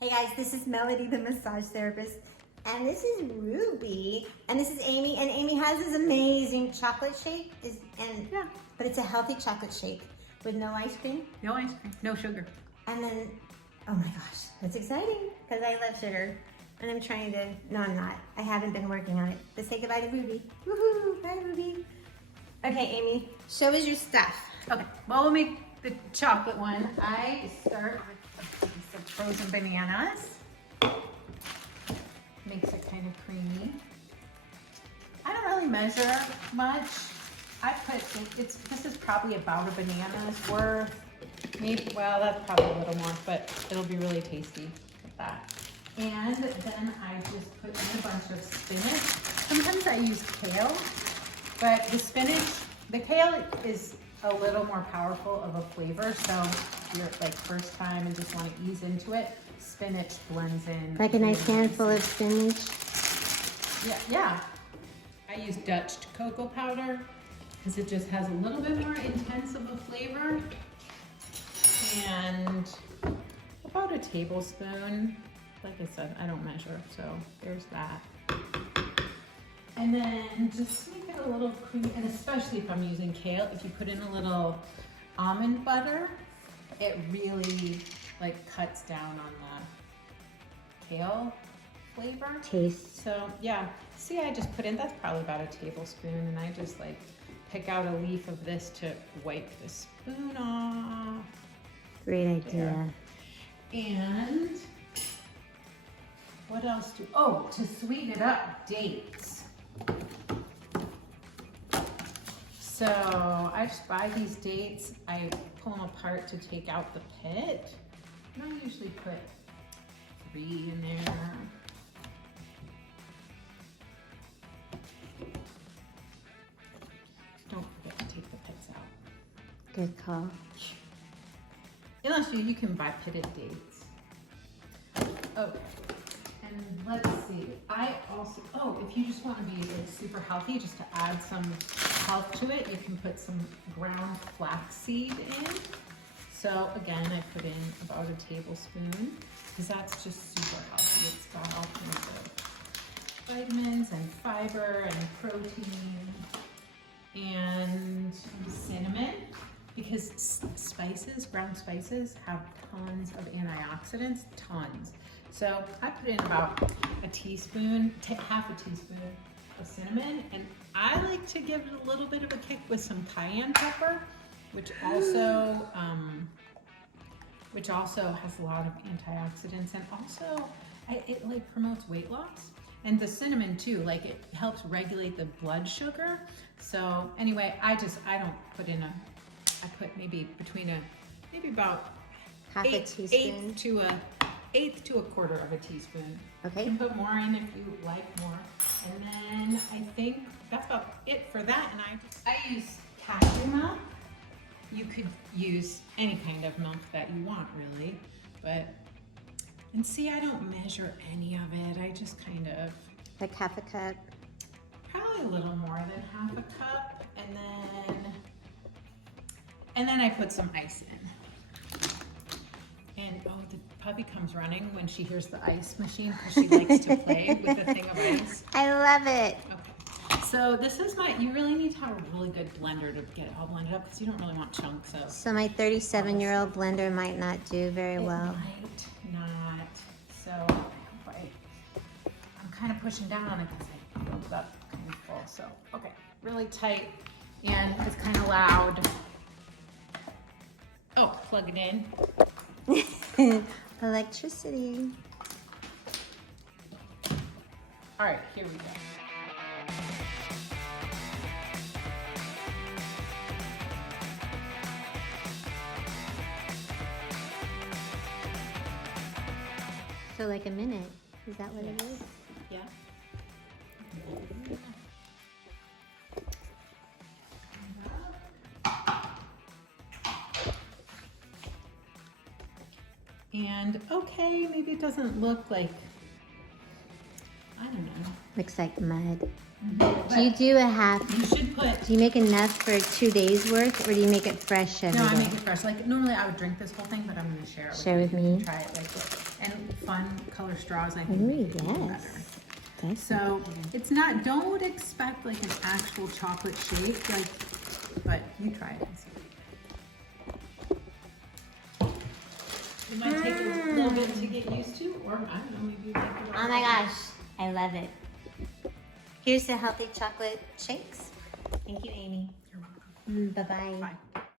Hey guys, this is Melody, the massage therapist, and this is Ruby, and this is Amy, and Amy has this amazing chocolate shake, but it's a healthy chocolate shake with no ice cream. No ice cream, no sugar. And then, oh my gosh, that's exciting, because I love sugar, and I'm trying to, no I'm not, I haven't been working on it. Let's say goodbye to Ruby. Woohoo, bye Ruby. Okay Amy, show us your stuff. Okay, well we'll make the chocolate one. I start with a piece of frozen bananas. Makes it kind of creamy. I don't really measure much. I put, this is probably about a banana's worth. Maybe, well that's probably a little more, but it'll be really tasty with that. And then I just put in a bunch of spinach. Sometimes I use kale, but the spinach, the kale is a little more powerful of a flavor, so if you're like first time and just want to ease into it, spinach blends in. Like a nice handful of spinach? Yeah. I use Dutch cocoa powder because it just has a little bit more intense of a flavor. And about a tablespoon. Like I said, I don't measure, so there's that. And then just make it a little creamy, and especially if I'm using kale, if you put in a little almond butter, it really like cuts down on the kale flavor. Taste. So yeah, see I just put in, that's probably about a tablespoon, and I just like pick out a leaf of this to wipe the spoon off. Great idea. There. And what else to sweeten it up, dates. So I just buy these dates, I pull them apart to take out the pit, and I usually put 3 in there. Don't forget to take the pits out. Good call. Unless you can buy pitted dates. Okay. And let's see, I also, if you just want to be like super healthy, just to add some health to it, you can put some ground flaxseed in. So again, I put in about a tablespoon because that's just super healthy. It's got all kinds of vitamins and fiber and protein and cinnamon, because spices, ground spices, have tons of antioxidants, tons. So I put in about a teaspoon, half a teaspoon of cinnamon, and I like to give it a little bit of a kick with some cayenne pepper, which also has a lot of antioxidants, and also it like promotes weight loss. And the cinnamon too, like it helps regulate the blood sugar. So anyway, I don't put in I put maybe about Half a teaspoon. eighth to a quarter of a teaspoon. Okay. You can put more in if you like more. And then I think that's about it for that. And I use cashew milk. You could use any kind of milk that you want really, and see, I don't measure any of it. I just kind of. Like half a cup? Probably a little more than half a cup. And then I put some ice in. And the puppy comes running when she hears the ice machine because she likes to play with the thing of ice. I love it. Okay. So this is you really need to have a really good blender to get it all blended up because you don't really want chunks of. So my 37-year-old blender might not do very well. It might not. So I'm kind of pushing down on it because I filled it up kind of full. So, okay, really tight, and it's kind of loud. Oh, plug it in. Electricity. All right, here we go. So like a minute, is that what it is? Yeah. And okay, maybe it doesn't look like, I don't know. Looks like mud. Mm-hmm. Do you do a half? You should put. Do you make enough for 2 days worth, or do you make it fresh every day? No, I make it fresh. Like normally I would drink this whole thing, but I'm gonna share it with Share you. with me. Try it like this. And fun fun color straws, I think Ooh, make it even yes. better. That's So it's not, don't expect like an actual chocolate shake, like, but you try it and see. It might take a little bit to get used to, or I don't know, maybe you like it. Oh my gosh, I love it. Here's the healthy chocolate shakes. Thank you, Amy. You're welcome. Bye-bye. Bye.